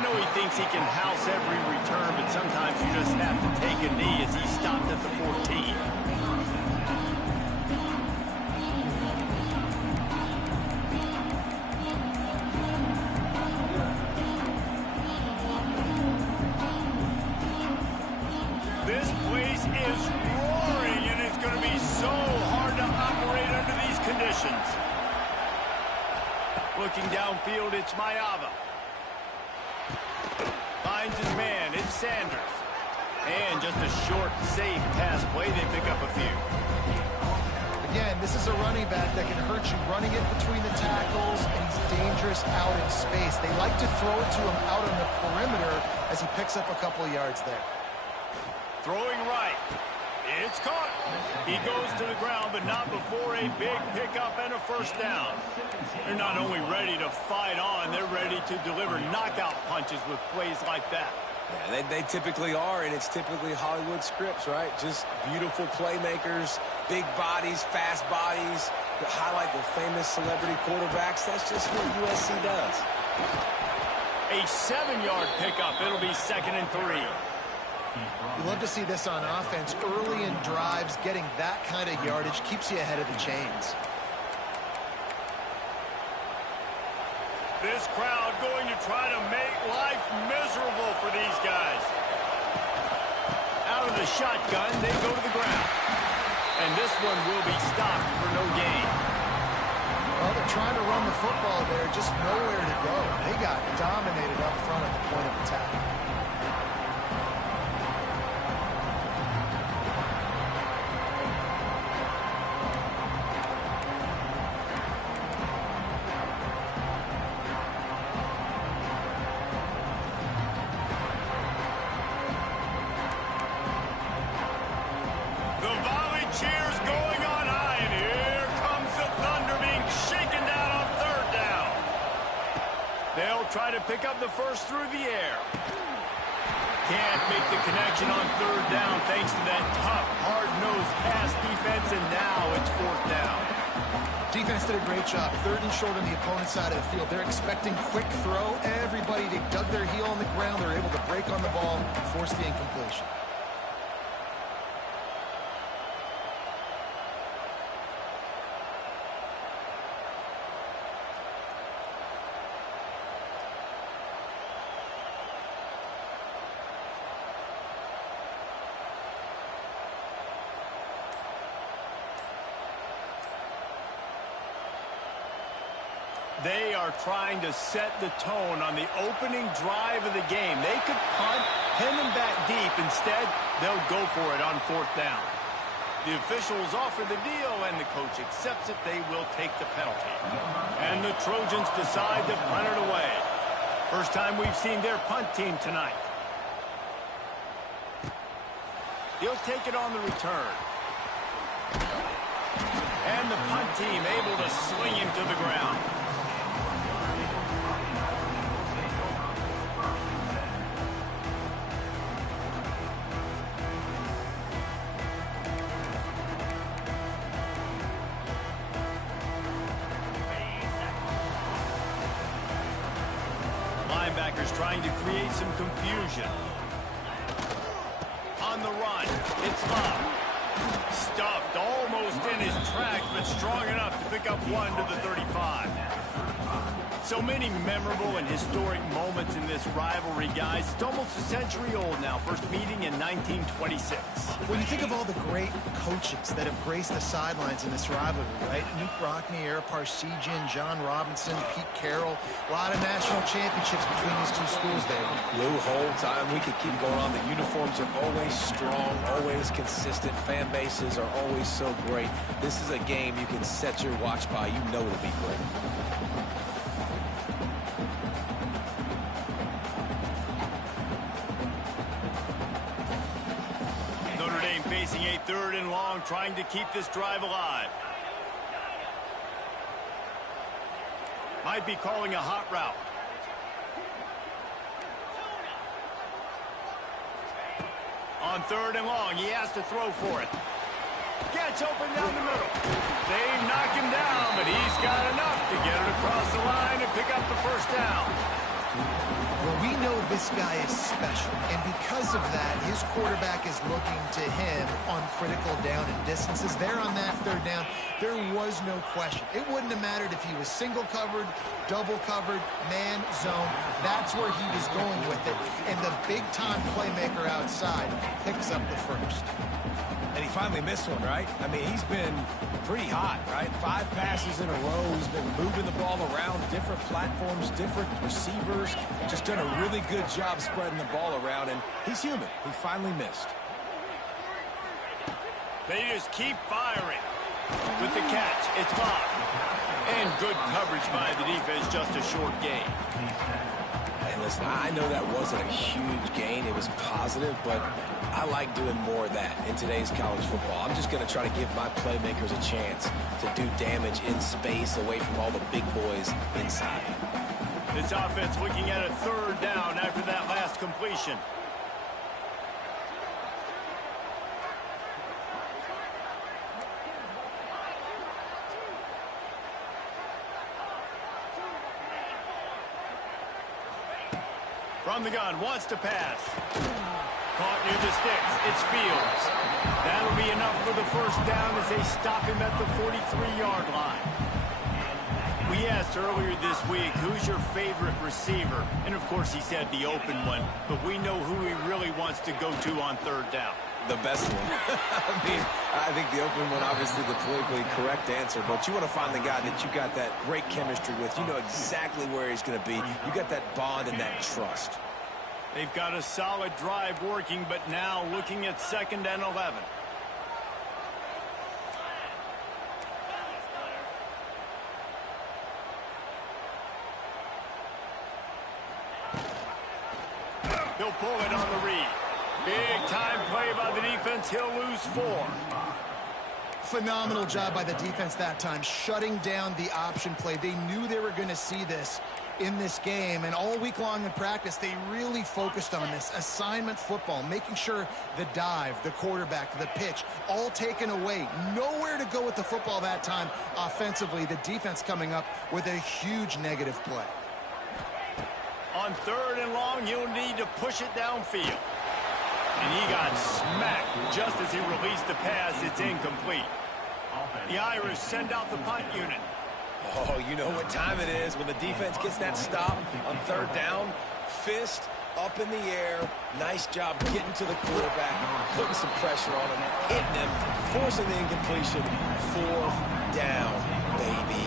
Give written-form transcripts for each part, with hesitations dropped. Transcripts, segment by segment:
I know he thinks he can house every return, but sometimes you just have to take a knee as he stopped at the 14. This place is roaring, and it's going to be so hard to operate under these conditions. Looking downfield, it's Ncaa. Finds his man, it's Sanders. And just a short, safe pass play, they pick up a few. Again, this is a running back that can hurt you running it between the tackles, and he's dangerous out in space. They like to throw it to him out on the perimeter as he picks up a couple of yards there. Throwing right. It's caught. He goes to the ground, but not before a big pickup and a first down. They're not only ready to fight on, they're ready to deliver knockout punches with plays like that. Yeah, they typically are, and it's typically Hollywood scripts, right? Just beautiful playmakers, big bodies, fast bodies that highlight the famous celebrity quarterbacks. That's just what USC does. A 7-yard pickup. It'll be 2nd and 3. You love to see this on offense. Early in drives, getting that kind of yardage keeps you ahead of the chains. This crowd going to try to make life miserable for these guys. Out of the shotgun, they go to the ground. And this one will be stopped for no gain. Well, they're trying to run the football there, just nowhere to go. They got dominated up front at the point of attack. Try to pick up the first through the air. Can't make the connection on 3rd down thanks to that tough, hard-nosed pass defense, and now it's 4th down. Defense did a great job. 3rd and short on the opponent's side of the field. They're expecting quick throw. Everybody, they dug their heel on the ground. They're able to break on the ball, force the incompletion. They are trying to set the tone on the opening drive of the game. They could punt, pin them back deep. Instead, they'll go for it on 4th down. The officials offer the deal, and the coach accepts it. They will take the penalty. And the Trojans decide to punt it away. First time we've seen their punt team tonight. He'll take it on the return. And the punt team able to sling him to the ground. Linebackers trying to create some confusion. On the run, it's Love. Stuffed almost in his tracks, but strong enough to pick up one to the 35. So many memorable and historic moments in this rivalry, guys. It's almost a century old now. First meeting in 1926. When you think of all the great coaches that have graced the sidelines in this rivalry, right? Nuke Rockne, Ara Parseghian, John Robinson, Pete Carroll. A lot of national championships between these two schools, David. Lou Holtz, we could keep going on. The uniforms are always strong, always consistent. Fan bases are always so great. This is a game you can set your watch by. You know it'll be great. Facing a 3rd and long, trying to keep this drive alive. Might be calling a hot route. On 3rd and long, he has to throw for it. Gets open down the middle. They knock him down, but he's got enough to get it across the line and pick up the first down. Well, we know this guy is special, and because of that, his quarterback is looking to him on critical down and distances. There on that third down, there was no question. It wouldn't have mattered if he was single covered, double covered, man, zone. That's where he was going with it, and the big-time playmaker outside picks up the first. And he finally missed one, right? I mean, he's been pretty hot, right? 5 passes in a row. He's been moving the ball around, different platforms, different receivers. Just done a really good job spreading the ball around, and he's human. He finally missed. They just keep firing with the catch. It's blocked. And good coverage by the defense, just a short gain. And listen, I know that wasn't a huge gain. It was positive, but I like doing more of that in today's college football. I'm just going to try to give my playmakers a chance to do damage in space away from all the big boys inside. This offense looking at a third down after that last completion. From the gun, wants to pass. Caught near the sticks. It's Fields. That'll be enough for the first down as they stop him at the 43-yard line. We asked earlier this week, who's your favorite receiver? And, of course, he said the open one. But we know who he really wants to go to on third down. The best one. I mean, I think the open one, obviously the politically correct answer, but you want to find the guy that you got that great chemistry with. You know exactly where he's going to be. You got that bond and that trust. They've got a solid drive working, but now looking at 2nd and 11. He'll pull it on the read. Big time play by the defense. He'll lose 4. Phenomenal job by the defense that time, shutting down the option play. They knew they were going to see this in this game, and all week long in practice, they really focused on this assignment football, making sure the dive, the quarterback, the pitch, all taken away. Nowhere to go with the football that time offensively. The defense coming up with a huge negative play. On 3rd and long, he'll need to push it downfield. And he got smacked just as he released the pass. It's incomplete. The Irish send out the punt unit. Oh, you know what time it is when the defense gets that stop on 3rd down. Fist up in the air. Nice job getting to the quarterback, putting some pressure on him, hitting him, forcing the incompletion. 4th down, baby.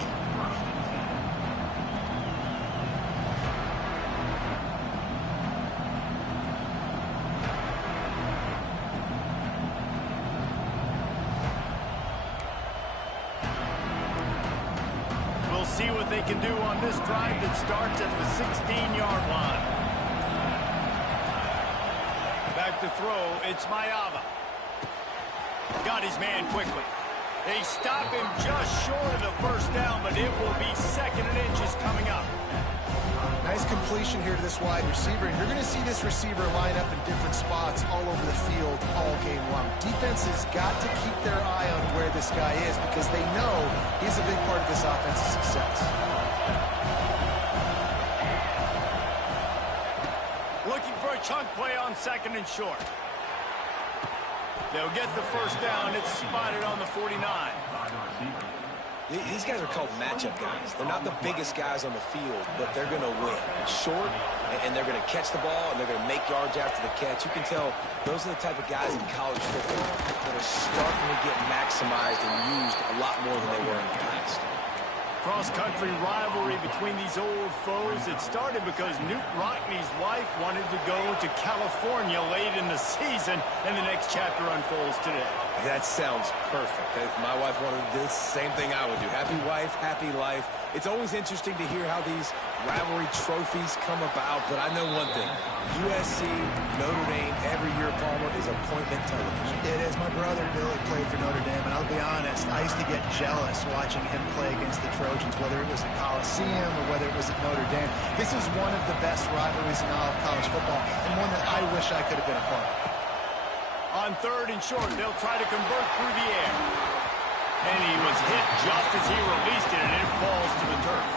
See what they can do on this drive that starts at the 16-yard line. Back to throw, it's Ncaa. Got his man quickly. They stop him just short of the first down, but it will be 2nd and inches coming up. Nice completion here to this wide receiver, and you're going to see this receiver line up in different spots all over the field all game long. Defense has got to keep their eye on where this guy is because they know he's a big part of this offense's success. Looking for a chunk play on 2nd and short. They'll get the first down. It's spotted on the 49. These guys are called matchup guys. They're not the biggest guys on the field, but they're going to win. Short, and they're going to catch the ball, and they're going to make yards after the catch. You can tell those are the type of guys in college football that are starting to get maximized and used a lot more than they were in the past. Cross-country rivalry between these old foes. It started because Newt Rockney's wife wanted to go to California late in the season, and the next chapter unfolds today. That sounds perfect. If my wife wanted to do the same thing I would do. Happy wife, happy life. It's always interesting to hear how these rivalry trophies come about, but I know one thing. USC, Notre Dame, every year, Palmer, is appointment television. It is. My brother Billy played for Notre Dame, and I'll be honest, I used to get jealous watching him play against the Trojans, whether it was at Coliseum or whether it was at Notre Dame. This is one of the best rivalries in all of college football, and one that I wish I could have been a part of. On 3rd and short, they'll try to convert through the air. And he was hit just as he released it, and it falls to the turf.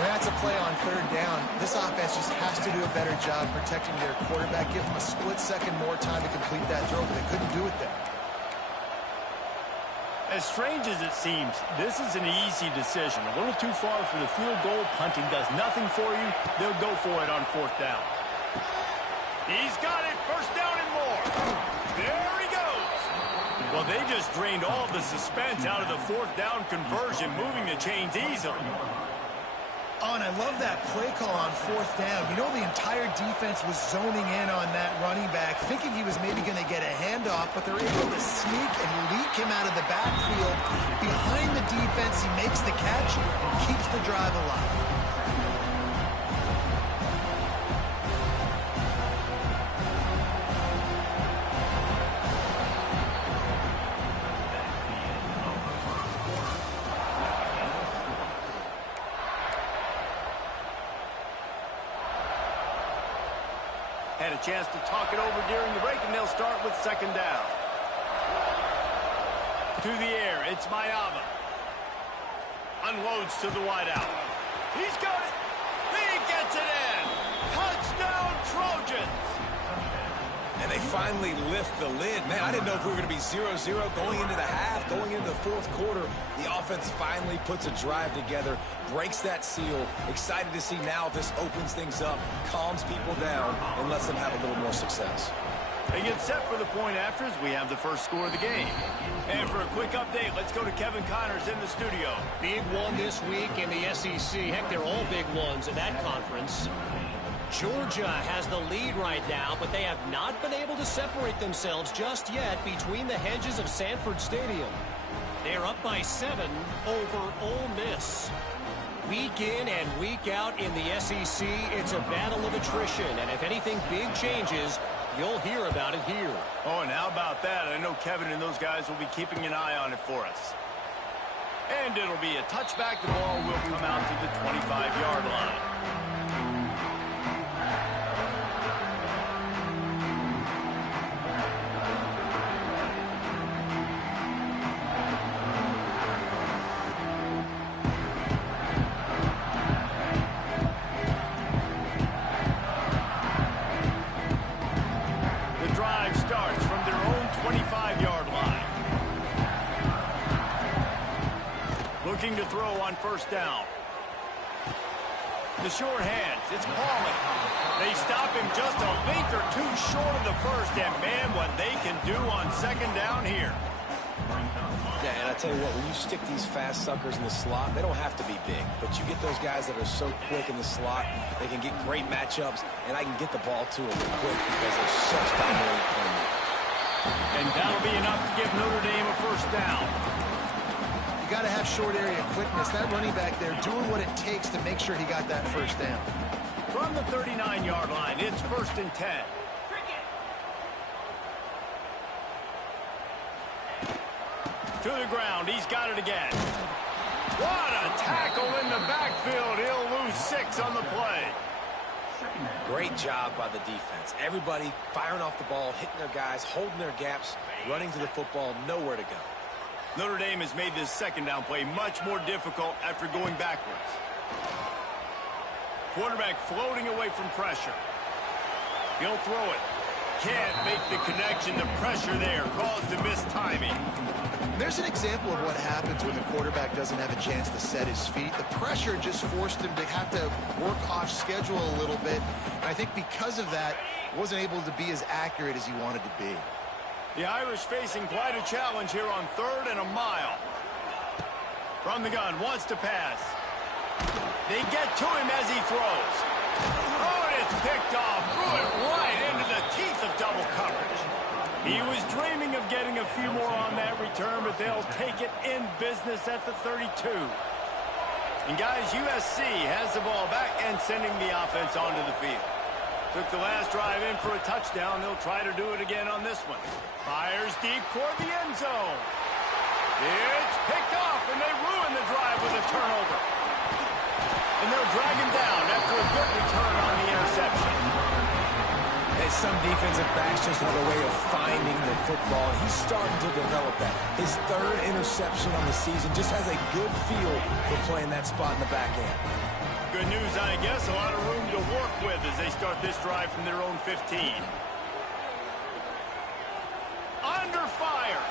And that's a play on third down. This offense just has to do a better job protecting their quarterback. Give them a split second more time to complete that throw, but they couldn't do it there. As strange as it seems, this is an easy decision. A little too far for the field goal. Punting does nothing for you. They'll go for it on fourth down. He's got it. First down and more. There he goes. Well, they just drained all the suspense out of the fourth down conversion, moving the chains easily. Oh, and I love that play call on fourth down. You know, the entire defense was zoning in on that running back, thinking he was maybe going to get a handoff, but they're able to sneak and leak him out of the backfield. Behind the defense, he makes the catch and keeps the drive alive. Had a chance to talk it over during the break, and they'll start with second down. To the air, it's Ncaa. Unloads to the wideout. He's got it. He gets it in. Touchdown, Trojans. And they finally lift the lid. Man, I didn't know if we were going to be 0-0 going into the half, going into the fourth quarter. The offense finally puts a drive together, breaks that seal. Excited to see now if this opens things up, calms people down, and lets them have a little more success. They get set for the point afters. We have the first score of the game. And for a quick update, let's go to Kevin Connors in the studio. Big one this week in the SEC. Heck, they're all big ones in that conference. Georgia has the lead right now, but they have not been able to separate themselves just yet between the hedges of Sanford Stadium. They're up by 7 over Ole Miss. Week in and week out in the SEC, it's a battle of attrition, and if anything big changes, you'll hear about it here. Oh, and how about that? I know Kevin and those guys will be keeping an eye on it for us. And it'll be a touchback. The ball will come out to the 25-yard line. Looking to throw on first down. The short hands, it's Pauly. They stop him just a link or two short of the first, and man, what they can do on second down here. Yeah, and I tell you what, when you stick these fast suckers in the slot, they don't have to be big, but you get those guys that are so quick in the slot, they can get great matchups, and I can get the ball to them quick because they're such dynamic playmakers. And that'll be enough to give Notre Dame a first down. Got to have short area quickness. That running back there doing what it takes to make sure he got that first down. From the 39-yard line, it's 1st and 10. To the ground, he's got it again. What a tackle in the backfield. He'll lose 6 on the play. Great job by the defense. Everybody firing off the ball, hitting their guys, holding their gaps, running to the football, nowhere to go. Notre Dame has made this second down play much more difficult after going backwards. Quarterback floating away from pressure. He'll throw it. Can't make the connection. The pressure there caused the missed timing. There's an example of what happens when the quarterback doesn't have a chance to set his feet. The pressure just forced him to have to work off schedule a little bit. And I think because of that, wasn't able to be as accurate as he wanted to be. The Irish facing quite a challenge here on 3rd and a mile. From the gun, wants to pass. They get to him as he throws. Oh, and it's picked off. Threw it right into the teeth of double coverage. He was dreaming of getting a few more on that return, but they'll take it in business at the 32. And guys, USC has the ball back and sending the offense onto the field. Took the last drive in for a touchdown. They'll try to do it again on this one. Fires deep toward the end zone. It's picked off, and they ruin the drive with a turnover. And they'll drag him down after a good return on the interception. And some defensive backs just have a way of finding the football. He's starting to develop that. His 3rd interception on the season just has a good feel for playing that spot in the back end. Good Good news, I guess. A lot of room to work with as they start this drive from their own 15. Under fire.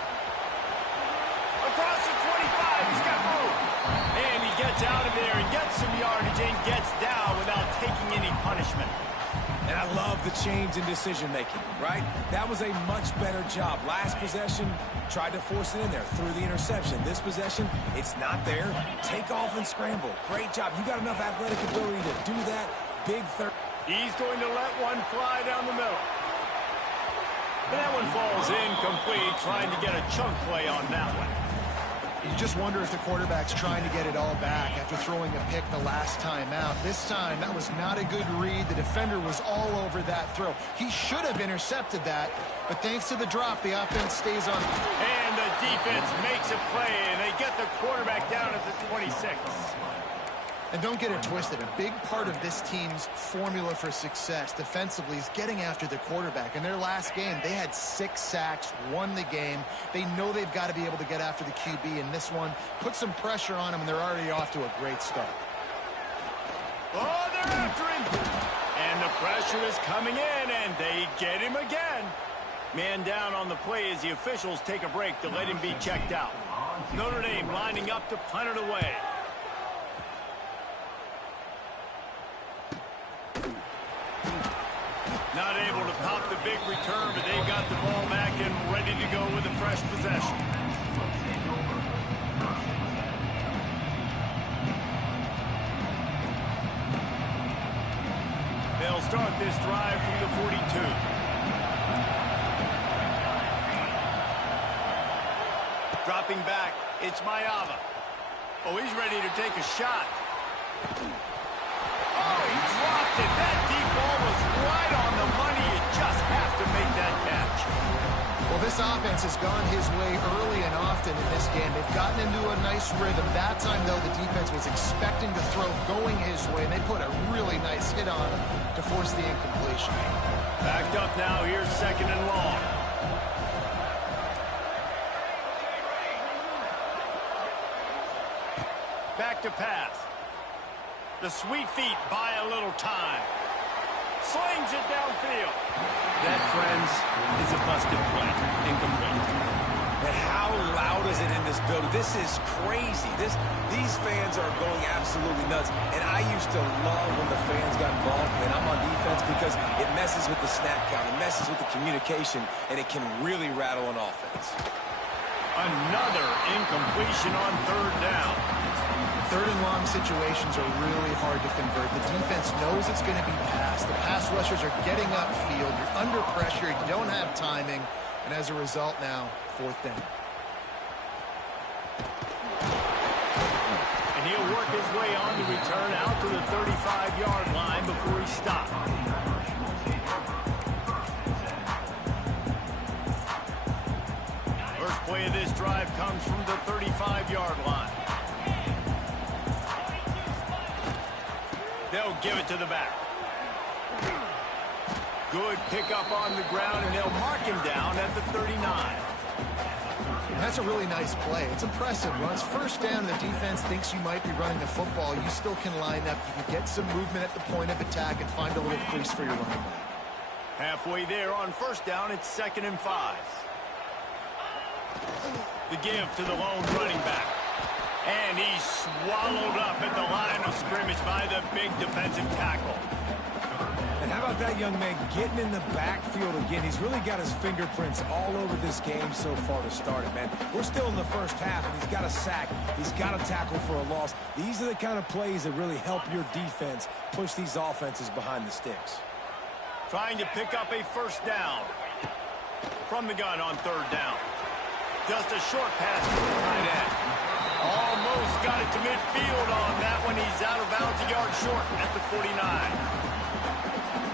Across the 25. He's got room. And he gets out of there and gets some yardage and gets down without taking any punishment. And I love the change in decision-making, right? That was a much better job. Last possession, tried to force it in there through the interception. This possession, it's not there. Take off and scramble. Great job. You got enough athletic ability to do that. Big third. He's going to let one fly down the middle. And that one falls incomplete, trying to get a chunk play on that one. You just wonder if the quarterback's trying to get it all back after throwing a pick the last time out. This time, that was not a good read. The defender was all over that throw. He should have intercepted that, but thanks to the drop, the offense stays on. And the defense makes a play, and they get the quarterback down at the 26. And don't get it twisted. A big part of this team's formula for success defensively is getting after the quarterback. In their last game, they had 6 sacks, won the game. They know they've got to be able to get after the QB, and this one put some pressure on them, and they're already off to a great start. Oh, they're after him. And the pressure is coming in, and they get him again. Man down on the play as the officials take a break to let him be checked out. Notre Dame lining up to punt it away. Not able to pop the big return, but they've got the ball back and ready to go with a fresh possession. They'll start this drive from the 42. Dropping back, it's Ncaa. Oh, he's ready to take a shot. Oh, he dropped it. That deep ball was right on the money. You just have to make that catch. Well, this offense has gone his way early and often in this game. They've gotten into a nice rhythm. That time, though, the defense was expecting to throw going his way, and they put a really nice hit on him to force the incompletion. Backed up now. Here's 2nd and long. Back to pass. The sweet feet buy a little time. Slings it downfield. That, friends, is a busted play. Incomplete. And how loud is it in this building? This is crazy. These fans are going absolutely nuts. And I used to love when the fans got involved when I'm on defense because it messes with the snap count. It messes with the communication, and it can really rattle an offense. Another incompletion on 3rd down. 3rd and long situations are really hard to convert. The defense knows it's going to be passed. The pass rushers are getting upfield. You're under pressure. You don't have timing. And as a result now, 4th down. And he'll work his way on the return out to the 35-yard line before he stopped. First play of this drive comes from the 35-yard line. They'll give it to the back. Good pickup on the ground, and they'll mark him down at the 39. That's a really nice play. It's impressive. Once 1st down, the defense thinks you might be running the football. You still can line up. You can get some movement at the point of attack and find a little crease for your running back. Halfway there on 1st down, it's 2nd and 5. The give to the lone running back. And he's swallowed up at the line of scrimmage by the big defensive tackle. And how about that young man getting in the backfield again? He's really got his fingerprints all over this game so far to start it, man. We're still in the first half, and he's got a sack. He's got a tackle for a loss. These are the kind of plays that really help your defense push these offenses behind the sticks. Trying to pick up a 1st down. From the gun on 3rd down. Just a short pass to the tight end. Almost got it to midfield on that one. He's out of bounds a yard short at the 49.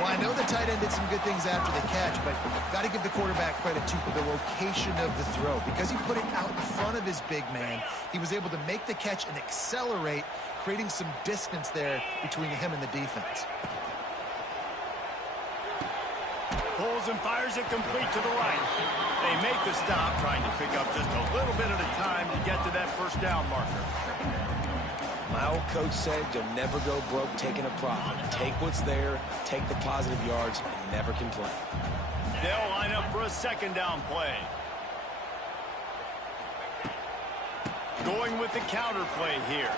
Well, I know the tight end did some good things after the catch, but got to give the quarterback credit, too, for the location of the throw. Because he put it out in front of his big man, he was able to make the catch and accelerate, creating some distance there between him and the defense. Pulls and fires it complete to the right. They make the stop, trying to pick up just a little bit at a time to get to that 1st down marker. My old coach said you'll never go broke taking a profit. Take what's there, take the positive yards, and never complain. They'll line up for a second down play. Going with the counter play here.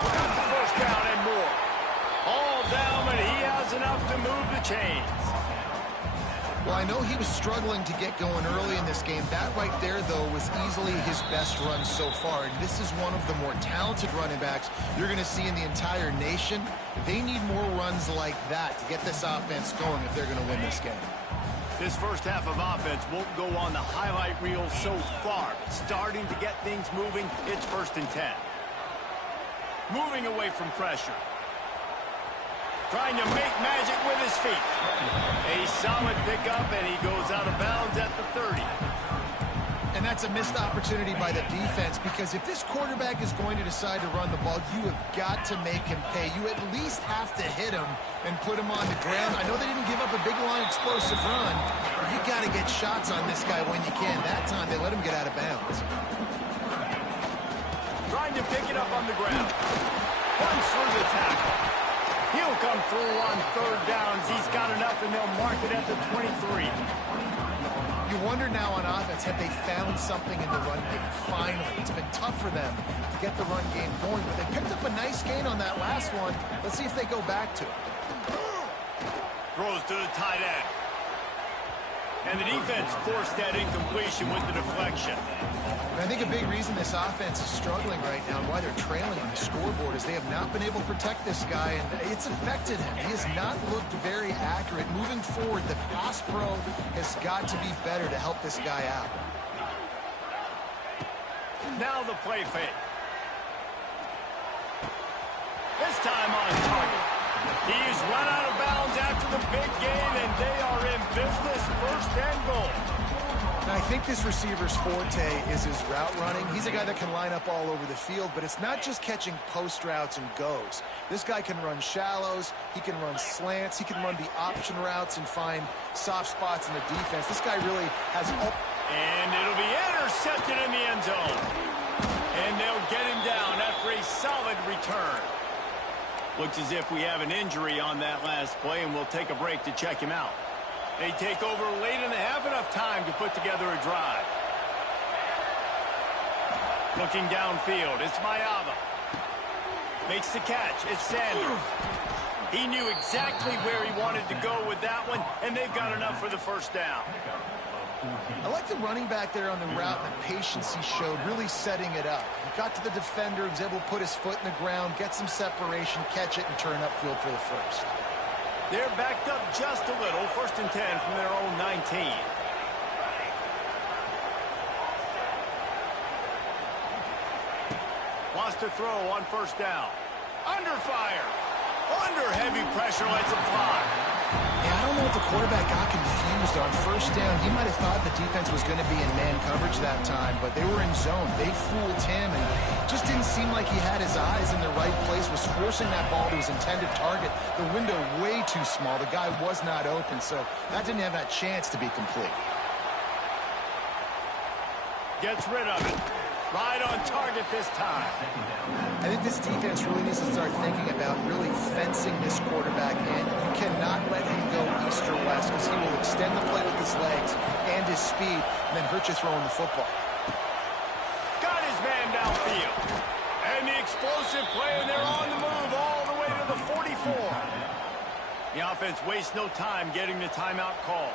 First down and more. All down, but he has enough to move the chains. Well, I know he was struggling to get going early in this game. That right there, though, was easily his best run so far. And this is one of the more talented running backs you're going to see in the entire nation. They need more runs like that to get this offense going if they're going to win this game. This first half of offense won't go on the highlight reel so far. Starting to get things moving, it's 1st and 10. Moving away from pressure. Trying to make magic with his feet. A solid pickup, and he goes out of bounds at the 30. And that's a missed opportunity by the defense, because if this quarterback is going to decide to run the ball, you have got to make him pay. You at least have to hit him and put him on the ground. I know they didn't give up a big line explosive run, but you got to get shots on this guy when you can. That time they let him get out of bounds. Trying to pick it up on the ground. Runs through the tackle. He'll come through on 3rd downs. He's got enough, and they'll mark it at the 23. You wonder now on offense, have they found something in the run game? Finally, it's been tough for them to get the run game going, but they picked up a nice gain on that last one. Let's see if they go back to it. Throws to the tight end. And the defense forced that incompletion with the deflection. And I think a big reason this offense is struggling right now and why they're trailing on the scoreboard is they have not been able to protect this guy, and it's affected him. He has not looked very accurate. Moving forward, the pass pro has got to be better to help this guy out. Now the play fake. This time on target. He's run out of bounds after the big gain, and they are in business, 1st and goal. Now, I think this receiver's forte is his route running. He's a guy that can line up all over the field, but it's not just catching post routes and goes. This guy can run shallows, he can run slants, he can run the option routes and find soft spots in the defense. This guy really has... And it'll be intercepted in the end zone. And they'll get him down after a solid return. Looks as if we have an injury on that last play, and we'll take a break to check him out. They take over late and have enough time to put together a drive. Looking downfield, it's Ncaa. Makes the catch, it's Sanders. He knew exactly where he wanted to go with that one, and they've got enough for the 1st down. I like the running back there on the route and the patience he showed, really setting it up. He got to the defender, was able to put his foot in the ground, get some separation, catch it, and turn upfield for the 1st. They're backed up just a little. 1st and 10 from their own 19. Wants to throw on 1st down. Under fire. Under heavy pressure, lets him fly. Yeah, I don't know if the quarterback got confused on 1st down. He might have thought the defense was going to be in man coverage that time, but they were in zone. They fooled him, and it just didn't seem like he had his eyes in the right place, was forcing that ball to his intended target. The window way too small. The guy was not open, so that didn't have that chance to be complete. Gets rid of it. Right on target this time. I think this defense really needs to start thinking about really fencing this quarterback in. You cannot let him go east or west, because he will extend the play with his legs and his speed and then hurt you throwing the football. Got his man downfield. And the explosive play, and they're on the move all the way to the 44. The offense wastes no time getting the timeout call.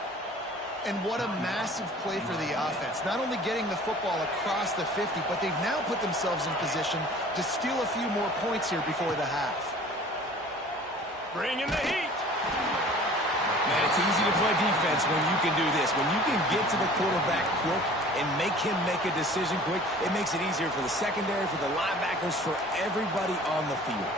And what a massive play for the offense. Not only getting the football across the 50, but they've now put themselves in position to steal a few more points here before the half. Bring in the heat. Man, it's easy to play defense when you can do this. When you can get to the quarterback quick and make him make a decision quick, it makes it easier for the secondary, for the linebackers, for everybody on the field.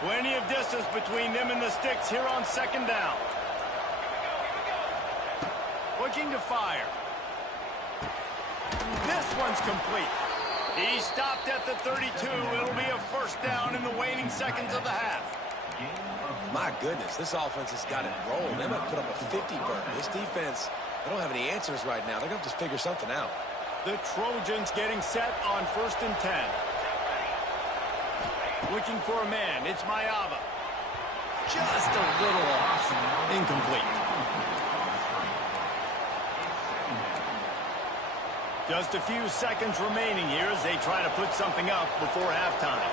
Plenty of distance between them and the sticks here on 2nd down. Looking to fire. This one's complete. He stopped at the 32. It'll be a 1st down in the waning seconds of the half. My goodness, this offense has got it rolled. They might put up a 50 burger. This defense, they don't have any answers right now. They're going to have to figure something out. The Trojans getting set on 1st and 10. Looking for a man. It's Ncaa. Just a little off. Incomplete. Just a few seconds remaining here as they try to put something up before halftime.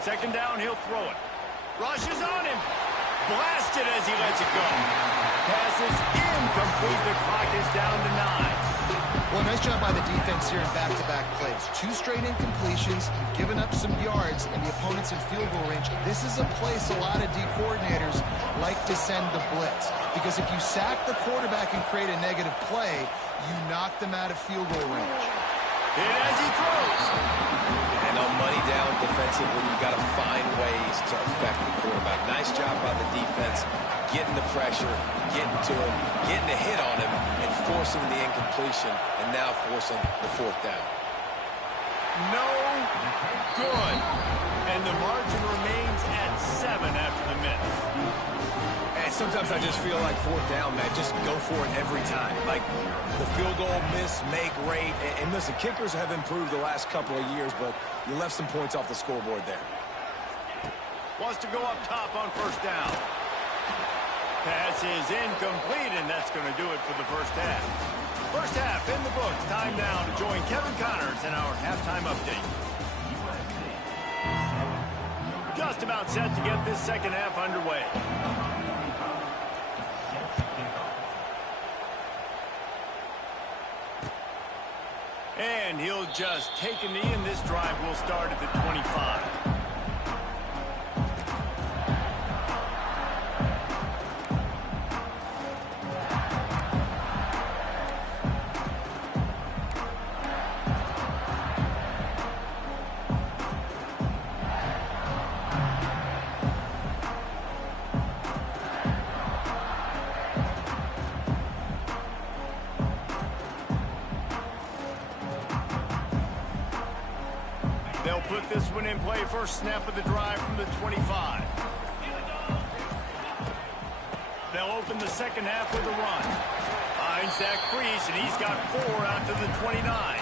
2nd down, he'll throw it. Rushes on him. Blasted as he lets it go. Passes incomplete. The clock is down to 9. Well, nice job by the defense here in back-to-back plays. 2 straight incompletions. You've given up some yards, and the opponent's in field goal range. This is a place a lot of D coordinators like to send the blitz. Because if you sack the quarterback and create a negative play, you knock them out of field goal range. Hit as he throws. And on money down defensively, you've got to find ways to affect the quarterback. Nice job by the defense, getting the pressure, getting to him, getting a hit on him, and forcing the incompletion, and now forcing the 4th down. No good. And the margin remains at 7 after the miss. And sometimes I just feel like 4th down, man, just go for it every time. Like the field goal miss, make rate. And listen, kickers have improved the last couple of years, but you left some points off the scoreboard there. Wants to go up top on 1st down. Pass is incomplete, and that's going to do it for the 1st half. 1st half in the books. Time now to join Kevin Connors in our halftime update. Just about set to get this 2nd half underway. And he'll just take a knee, and this drive will start at the 25. They'll put this one in play. First snap of the drive from the 25. They'll open the 2nd half with a run. Finds that crease, and he's got 4 out to the 29.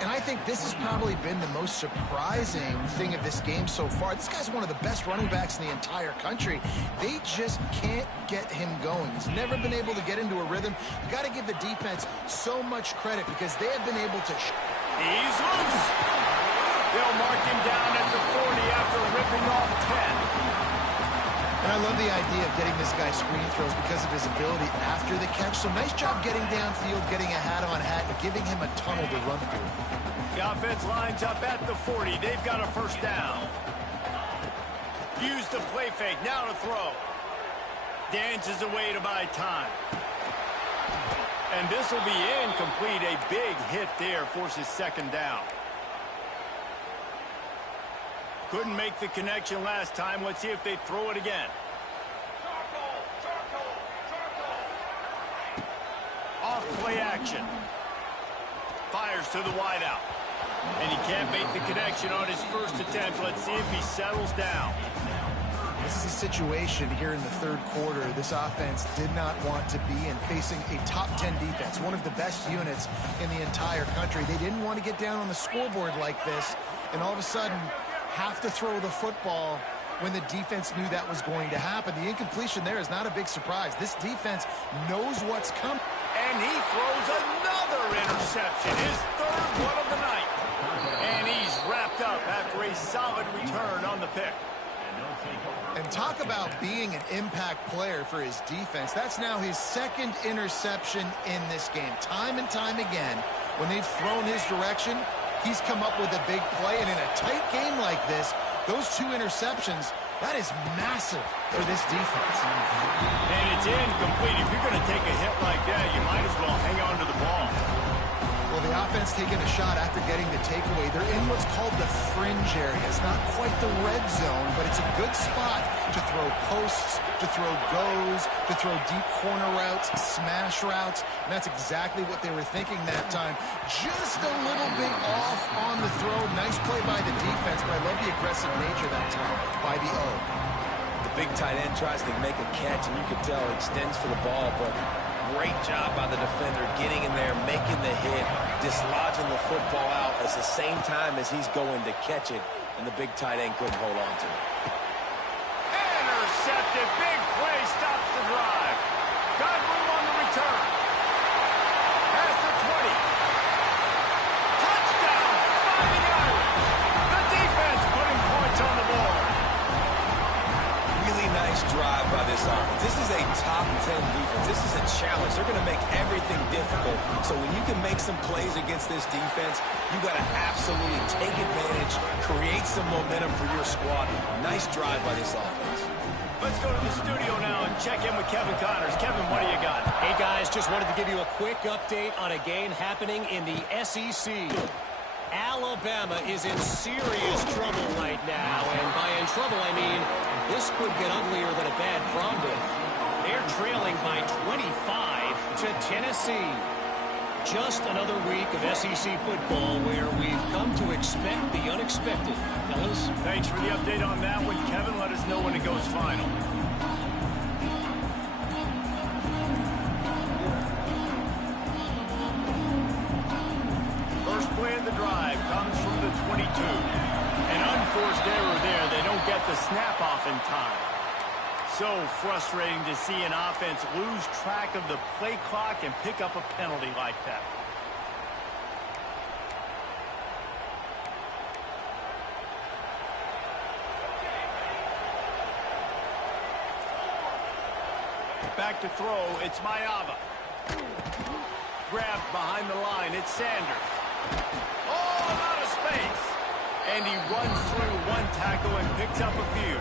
And I think this has probably been the most surprising thing of this game so far. This guy's one of the best running backs in the entire country. They just can't get him going. He's never been able to get into a rhythm. You got to give the defense so much credit because they have been able to... He's loose. They'll mark him down at the 40 after ripping off 10. And I love the idea of getting this guy screen throws because of his ability after the catch. So nice job getting downfield, getting a hat-on hat, and giving him a tunnel to run through. The offense lines up at the 40. They've got a 1st down. Use the play fake. Now to throw. Dances away to buy time. And this will be incomplete. A big hit there forces 2nd down. Couldn't make the connection last time. Let's see if they throw it again. Off play action. Fires to the wideout. And he can't make the connection on his 1st attempt. Let's see if he settles down. This is a situation here in the 3rd quarter this offense did not want to be in, facing a top 10 defense, one of the best units in the entire country. They didn't want to get down on the scoreboard like this, and all of a sudden have to throw the football when the defense knew that was going to happen. The incompletion there is not a big surprise. This defense knows what's coming. And he throws another interception, his 3rd one of the night. And he's wrapped up after a solid return on the pick. And talk about being an impact player for his defense. That's now his 2nd interception in this game. Time and time again, when they've thrown his direction, he's come up with a big play. And in a tight game like this, those 2 interceptions, that is massive for this defense. And it's incomplete. If you're going to take a hit like that, you might as well hang on to the ball. Well, the offense taking a shot after getting the takeaway. They're in what's called the fringe area. It's not quite the red zone, but it's a good spot to throw posts, to throw goes, to throw deep corner routes, smash routes. And that's exactly what they were thinking that time. Just a little bit off on the throw. Nice play by the defense, but I love the aggressive nature that time by the O. The big tight end tries to make a catch, and you can tell he extends for the ball, but great job by the defender getting in there, making the hit, dislodging the football out at the same time as he's going to catch it, and the big tight end couldn't hold on to it. Intercepted. Big play stops the drive. Got room on the return. Past the 20. Touchdown. Fighting Irish. The defense putting points on the board. Really nice drive by this offense. This is a top 10 defense. This is a challenge. They're going to make everything difficult. So when you can make some plays against this defense, you got to absolutely take advantage, create some momentum for your squad. Nice drive by this offense. Let's go to the studio now and check in with Kevin Connors. Kevin, what do you got? Hey, guys, just wanted to give you a quick update on a game happening in the SEC. Alabama is in serious trouble right now, and by in trouble, I mean this could get uglier than a bad prom day. They're trailing by 25 to Tennessee. Just another week of SEC football where we've come to expect the unexpected. Fellas? Thanks for the update on that one, Kevin. Let us know when it goes final. First play of the drive comes from the 22. An unforced error there. They don't get the snap off in time. So frustrating to see an offense lose track of the play clock and pick up a penalty like that. Back to throw, it's Mayava. Grabbed behind the line, it's Sanders. Oh, out of space. And he runs through one tackle and picks up a few.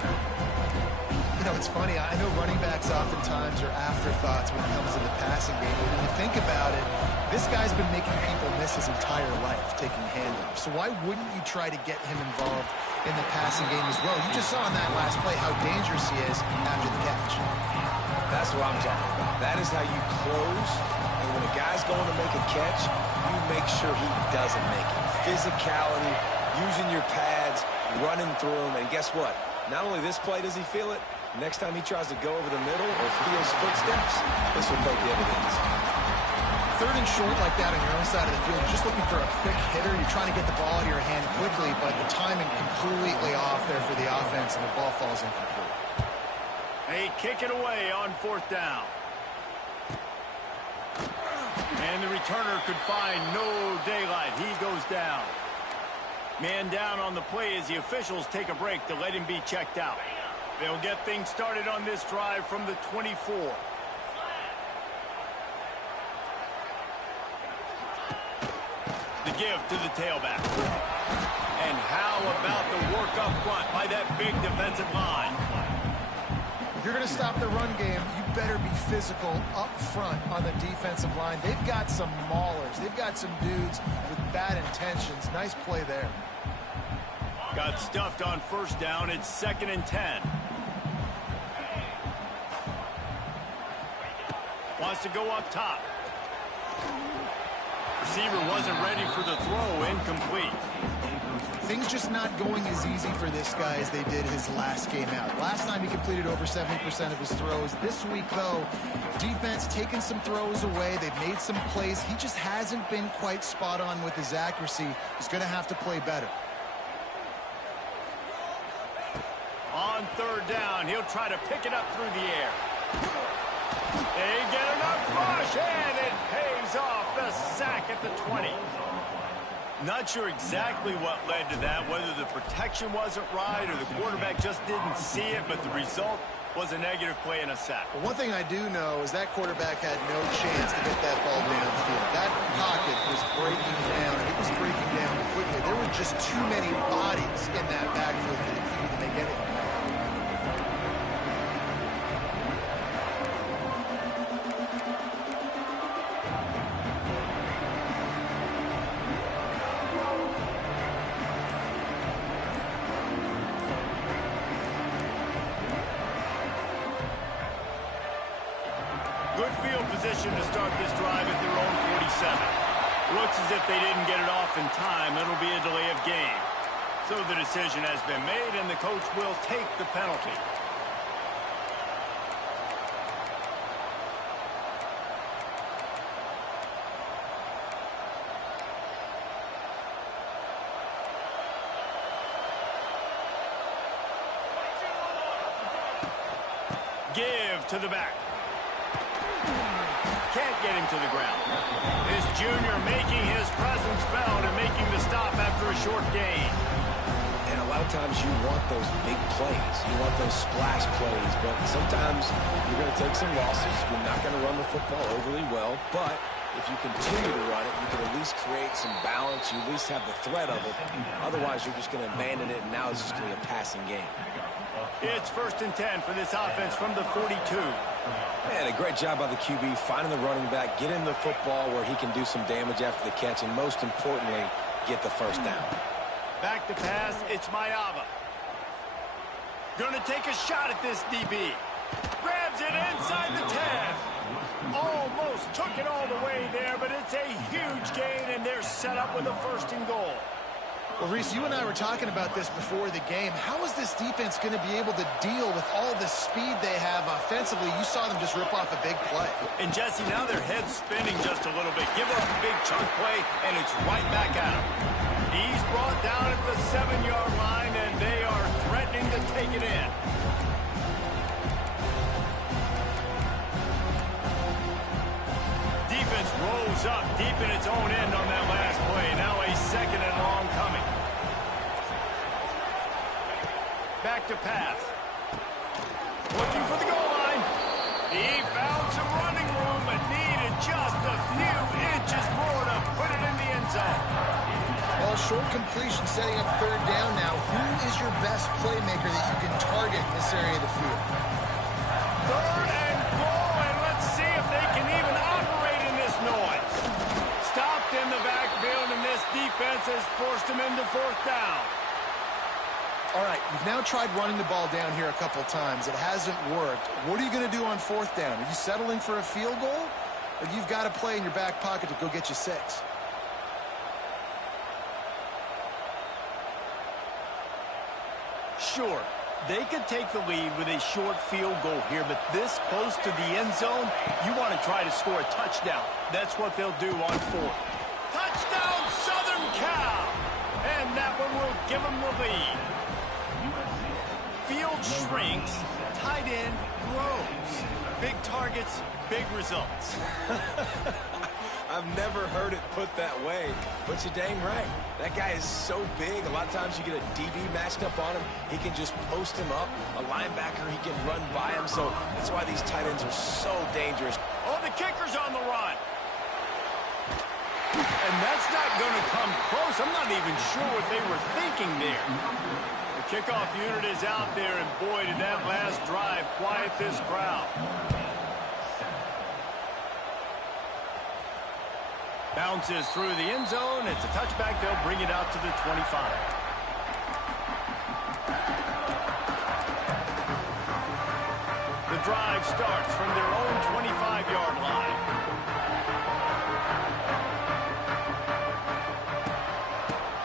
You know, it's funny. I know running backs oftentimes are afterthoughts when it comes to the passing game. But when you think about it, this guy's been making people miss his entire life taking handoffs. So why wouldn't you try to get him involved in the passing game as well? You just saw in that last play how dangerous he is after the catch. That's what I'm talking about. That is how you close. And when a guy's going to make a catch, you make sure he doesn't make it. Physicality, using your pads, running through them. And guess what? Not only this play does he feel it, next time he tries to go over the middle or feels footsteps, this will take the evidence. Third and short like that on your own side of the field, you're just looking for a quick hitter. You're trying to get the ball out of your hand quickly, but the timing completely off there for the offense, and the ball falls incomplete. They kick it away on fourth down. And the returner could find no daylight. He goes down. Man down on the play as the officials take a break to let him be checked out. They'll get things started on this drive from the 24. The give to the tailback. And how about the work up front by that big defensive line? If you're going to stop the run game, you better be physical up front on the defensive line. They've got some maulers. They've got some dudes with bad intentions. Nice play there. Got stuffed on first down. It's 2nd and 10. Wants to go up top. Receiver wasn't ready for the throw. Incomplete. Things just not going as easy for this guy as they did his last game out. Last time he completed over 70% of his throws. This week, though, defense taking some throws away. They've made some plays. He just hasn't been quite spot on with his accuracy. He's going to have to play better. On third down, he'll try to pick it up through the air. They get enough push, and it pays off. The sack at the 20. Not sure exactly what led to that, whether the protection wasn't right or the quarterback just didn't see it, but the result was a negative play and a sack. Well, one thing I do know is that quarterback had no chance to get that ball downfield. That pocket was breaking down, and it was breaking down quickly. There were just too many bodies in that backfield for the QB to make anything. Good field position to start this drive at their own 47. Looks as if they didn't get it off in time. It'll be a delay of game. So the decision has been made, and the coach will take the penalty. give to the back. Can't get him to the ground. This junior making his presence felt and making the stop after a short gain. And a lot of times you want those big plays. You want those splash plays, but sometimes you're going to take some losses. You're not going to run the football overly well, but if you continue to run it, you can at least create some balance. You at least have the threat of it. Otherwise, you're just going to abandon it, and now it's just going to be a passing game. It's 1st and 10 for this offense from the 42. Man, a great job by the QB finding the running back, get him the football where he can do some damage after the catch, and most importantly, get the first down. Back to pass, it's Ncaa. Gonna take a shot at this DB. Grabs it inside the 10. Almost took it all the way there, but it's a huge gain, and they're set up with a 1st and goal. Well, Reese, you and I were talking about this before the game. How is this defense going to be able to deal with all the speed they have offensively? You saw them just rip off a big play. And, Jesse, now their head's spinning just a little bit. Give up a big chunk play, and it's right back at him. He's brought down at the 7-yard line, and they are threatening to take it in. Defense rolls up deep in its own end on that last play. Now a 2nd and long coming. Back to pass. Looking for the goal line. He found some running room, but needed just a few inches more to put it in the end zone. Well, short completion setting up 3rd down now. Who is your best playmaker that you can target in this area of the field? 3rd and goal, and let's see if they can even operate in this noise. Stopped in the backfield, and this defense has forced him into 4th down. All right, you've now tried running the ball down here a couple times. It hasn't worked. What are you going to do on 4th down? Are you settling for a field goal? Or you've got to play in your back pocket to go get you 6? Sure, they could take the lead with a short field goal here, but this close to the end zone, you want to try to score a touchdown. That's what they'll do on 4th. Touchdown, Southern Cal! And that one will give them the lead. Field shrinks, tight end grows. Big targets, big results. I've never heard it put that way, but you're dang right. That guy is so big. A lot of times you get a DB matched up on him. He can just post him up. A linebacker, he can run by him. So that's why these tight ends are so dangerous. Oh, the kicker's on the run. And that's not going to come close. I'm not even sure what they were thinking there. The kickoff unit is out there, and boy, did that last drive quiet this crowd. Bounces through the end zone. It's a touchback. They'll bring it out to the 25. The drive starts from their own 25-yard line.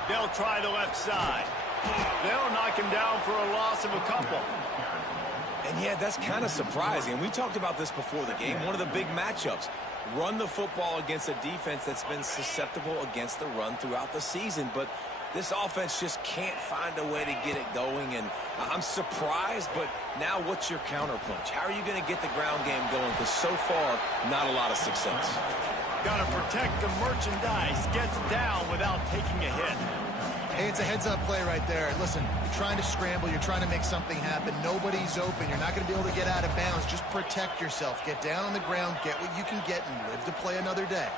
They'll try the left side. They'll knock him down for a loss of a couple. And yeah, that's kind of surprising. We talked about this before the game. One of the big matchups. Run the football against a defense that's been susceptible against the run throughout the season. But this offense just can't find a way to get it going. And I'm surprised, but now what's your counterpunch? How are you going to get the ground game going? Because so far, not a lot of success. Got to protect the merchandise. Gets down without taking a hit. Hey, it's a heads-up play right there. Listen, you're trying to scramble. You're trying to make something happen. Nobody's open. You're not going to be able to get out of bounds. Just protect yourself. Get down on the ground. Get what you can get and live to play another day.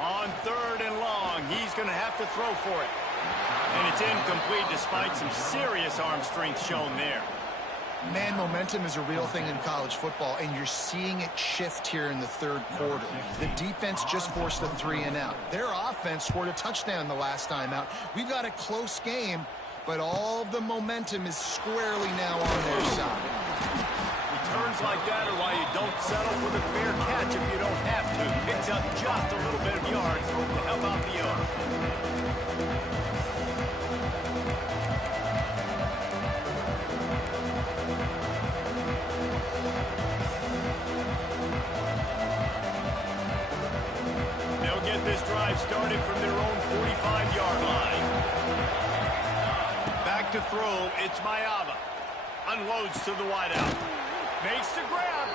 On 3rd and long, he's going to have to throw for it. And it's incomplete despite some serious arm strength shown there. Man, momentum is a real thing in college football, and you're seeing it shift here in the 3rd quarter. The defense just forced a 3-and-out. Their offense scored a touchdown the last time out. We've got a close game, but all of the momentum is squarely now on their side. Returns like that are why you don't settle for the fair catch if you don't have to. Picks up just a little bit of yards to help out the owner. This drive started from their own 45-yard line. Back back to throw. It's Ncaa. Unloads to the wideout. Makes the grab.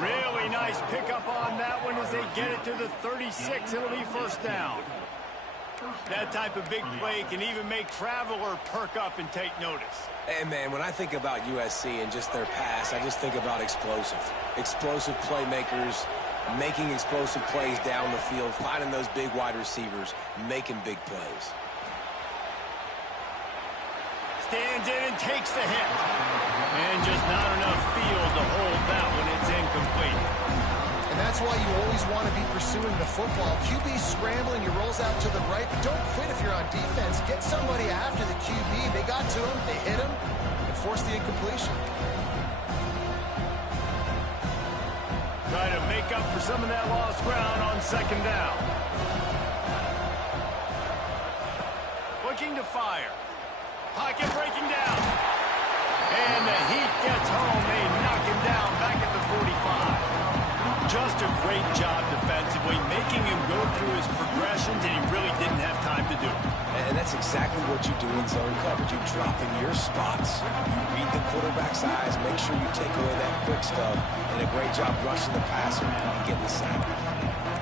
Really nice pickup on that one as they get it to the 36. It'll be first down. That type of big play can even make Traveler perk up and take notice. And, man, when I think about USC and just their pass, I just think about explosive. Explosive playmakers, making explosive plays down the field, finding those big wide receivers, making big plays. Stands in and takes the hit. And just not enough field to hold that one. It's incomplete. And that's why you always want to be pursuing the football. QB scrambling, he rolls out to the right. Don't quit if you're on defense. Get somebody after the QB. They got to him, they hit him, and forced the incompletion. Try to make up for some of that lost ground on second down. Looking to fire. Pocket breaking down. And the heat gets home. They knock him down back at the 45. Just a great job defensively, making him go through his progressions, and he really didn't have time to do it. And that's exactly what you do in zone coverage. You drop in your spots. You read the quarterback's eyes. Make sure you take away that quick stuff. And a great job rushing the passer and getting the sack.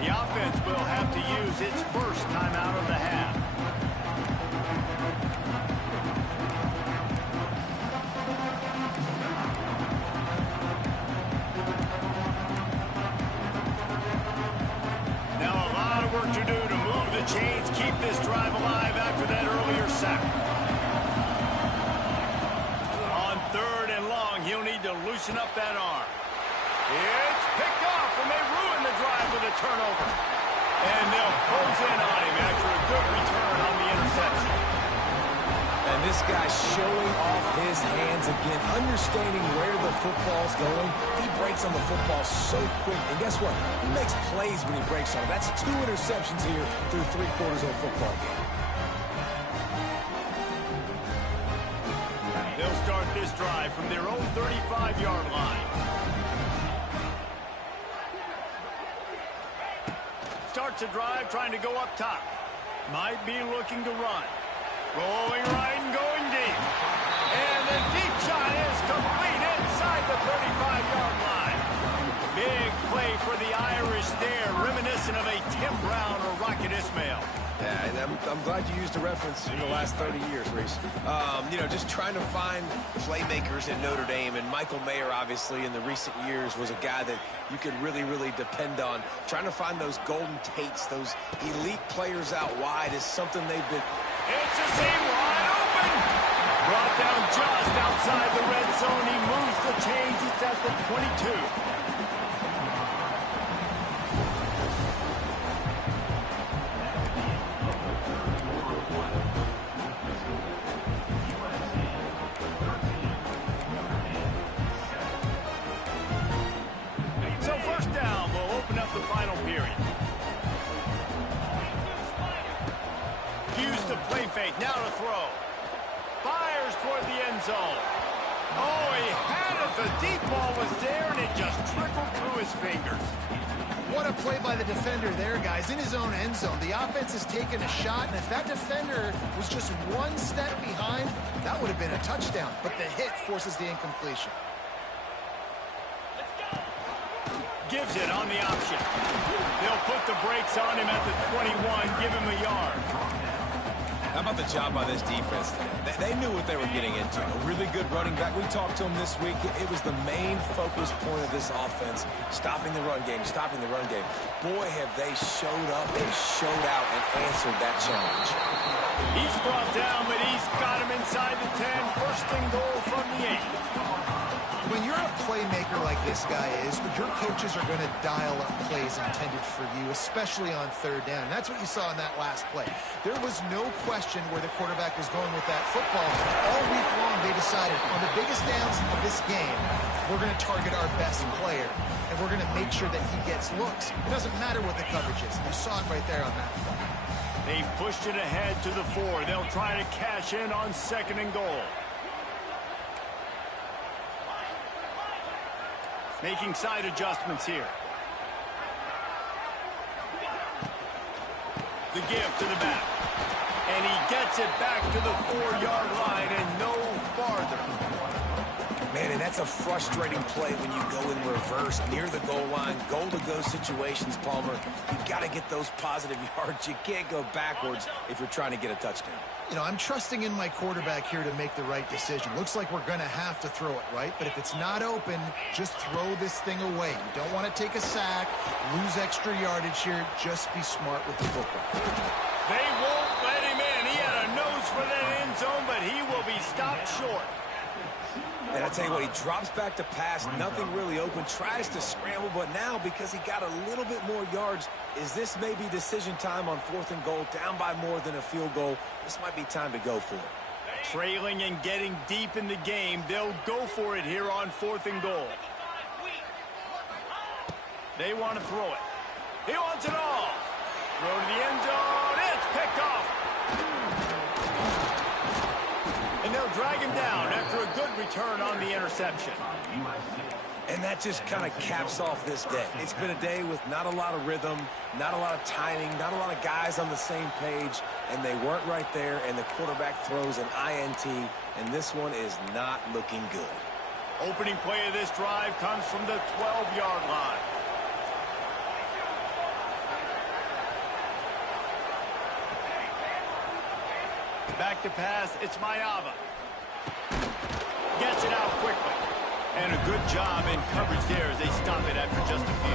The offense will have to use its first timeout of the half. Work to do to move the chains, keep this drive alive after that earlier sack. On third and long, he'll need to loosen up that arm. It's picked off, and they ruin the drive with a turnover. And they'll close in on him after a good return on the interception. And this guy's showing off his hands again, understanding where the football's going. He breaks on the football so quick. And guess what? He makes plays when he breaks on it. That's 2 interceptions here through 3 quarters of a football game. They'll start this drive from their own 35-yard line. Starts a drive trying to go up top. Might be looking to run. Rolling right and going deep. And the deep shot is complete inside the 35-yard line. Big play for the Irish there, reminiscent of a Tim Brown or Rocket Ismail. Yeah, and I'm glad you used a reference in the last 30 years, Reese. You know, just trying to find playmakers in Notre Dame, and Michael Mayer, obviously, in the recent years, was a guy that you could really, really depend on. Trying to find those golden Tates, those elite players out wide is something they've been... It's a seam wide open. Brought down just outside the red zone. He moves the chains. It's at the 22. So first down will open up the final period. Use the play fake, now to throw. Fires toward the end zone. Oh, he had it. The deep ball was there, and it just trickled through his fingers. What a play by the defender there, guys. In his own end zone, the offense has taken a shot, and if that defender was just one step behind, that would have been a touchdown. But the hit forces the incompletion. Gives it on the option. They'll put the brakes on him at the 21, give him a yard. How about the job by this defense today? They knew what they were getting into. A really good running back. We talked to him this week. It was the main focus point of this offense, stopping the run game, stopping the run game. Boy, have they showed up and showed out and answered that challenge. He's brought down, but he's got him inside the 10. First and goal from the 8. When you're a playmaker like this guy is, your coaches are going to dial up plays intended for you, especially on third down. And that's what you saw in that last play. There was no question where the quarterback was going with that football. All week long, they decided on the biggest downs of this game, we're going to target our best player, and we're going to make sure that he gets looks. It doesn't matter what the coverage is. You saw it right there on that play. They've pushed it ahead to the 4. They'll try to cash in on second and goal. Making side adjustments here. The give to the back. And he gets it back to the 4-yard line and no farther. Man, and that's a frustrating play when you go in reverse near the goal line, goal-to-go situations, Palmer. You got to get those positive yards. You can't go backwards if you're trying to get a touchdown. You know, I'm trusting in my quarterback here to make the right decision. Looks like we're going to have to throw it, right? But if it's not open, just throw this thing away. You don't want to take a sack, lose extra yardage here. Just be smart with the football. They won't let him in. He had a nose for that end zone, but he will be stopped short. And I tell you what, he drops back to pass, nothing really open, tries to scramble, but now because he got a little bit more yards, is this maybe decision time on 4th and goal, down by more than a field goal? This might be time to go for it. Trailing and getting deep in the game, they'll go for it here on 4th and goal. They want to throw it. He wants it all. Throw to the end zone. It's picked off. And they'll drag him down after a good return on the interception. And that just kind of caps off this day. It's been a day with not a lot of rhythm, not a lot of timing, not a lot of guys on the same page, and they weren't right there, and the quarterback throws an INT, and this one is not looking good. Opening play of this drive comes from the 12-yard line. Back to pass, it's Ncaa. Gets it out quickly. And a good job in coverage there as they stop it after just a few.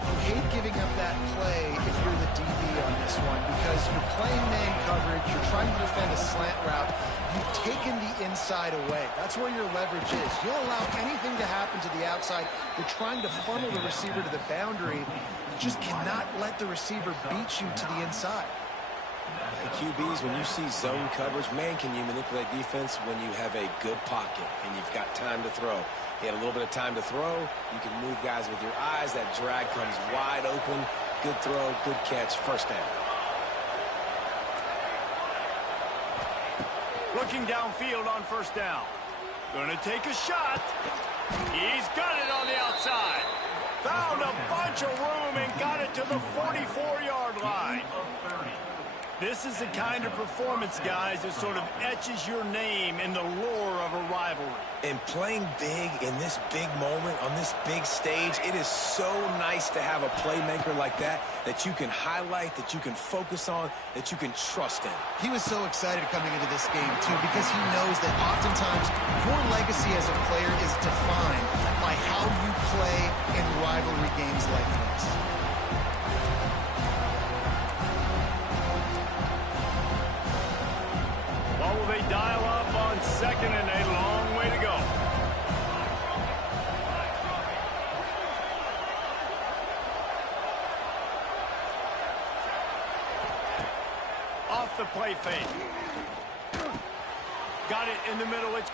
You hate giving up that play if you're the DB on this one because you're playing man coverage, you're trying to defend a slant route, you've taken the inside away. That's where your leverage is. You'll allow anything to happen to the outside. You're trying to funnel the receiver to the boundary. You just cannot let the receiver beat you to the inside. QBs, when you see zone coverage, man, can you manipulate defense when you have a good pocket and you've got time to throw. He had a little bit of time to throw. You can move guys with your eyes. That drag comes wide open. Good throw, good catch, first down. Looking downfield on first down. Gonna take a shot. He's got it on the outside. Found a bunch of room and got it to the 44-yard line. This is the kind of performance, guys, that sort of etches your name in the lore of a rivalry. And playing big in this big moment, on this big stage, it is so nice to have a playmaker like that you can highlight, that you can focus on, that you can trust in. He was so excited coming into this game, too, because he knows that oftentimes your legacy as a player is defined by how you play in rivalry games like this. What will they dial up on second and a long way to go? Off the play fake. Got it in the middle. It's